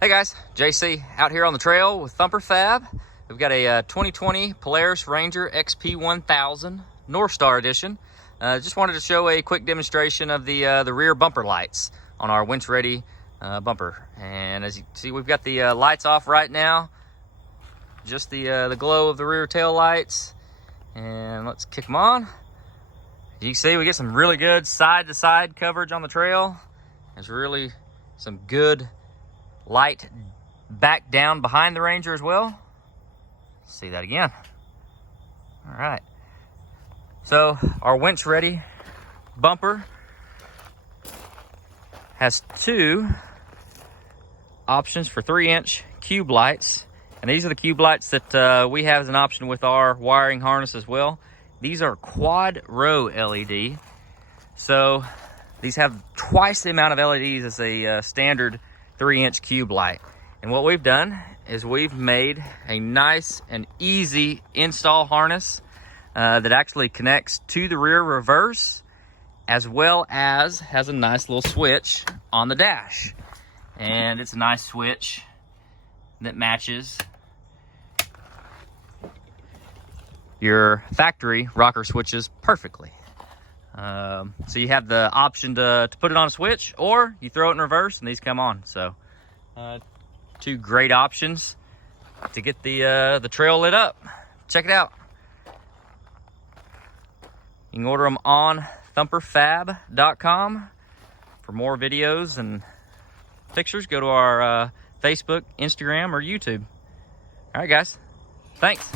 Hey guys, JC out here on the trail with Thumper Fab. We've got a 2020 Polaris Ranger XP 1000 Northstar edition. Just wanted to show a quick demonstration of the rear bumper lights on our winch ready bumper. And as you see, we've got the lights off right now. Just the glow of the rear tail lights. And let's kick them on. As you can see, we get some really good side-to-side coverage on the trail. There's really some good light back down behind the Ranger as well. See that again. All right. So our winch ready bumper has two options for 3-inch cube lights. And these are the cube lights that we have as an option with our wiring harness as well. These are quad row LED. So these have twice the amount of LEDs as a standard 3-inch cube light. And what we've done is we've made a nice and easy install harness that actually connects to the rear reverse, as well as has a nice little switch on the dash. And it's a nice switch that matches your factory rocker switches perfectly. So you have the option to put it on a switch, or you throw it in reverse and these come on. So two great options to get the trail lit up. Check it out. You can order them on thumperfab.com. For more videos and pictures, go to our Facebook, Instagram, or YouTube. All right, guys. Thanks.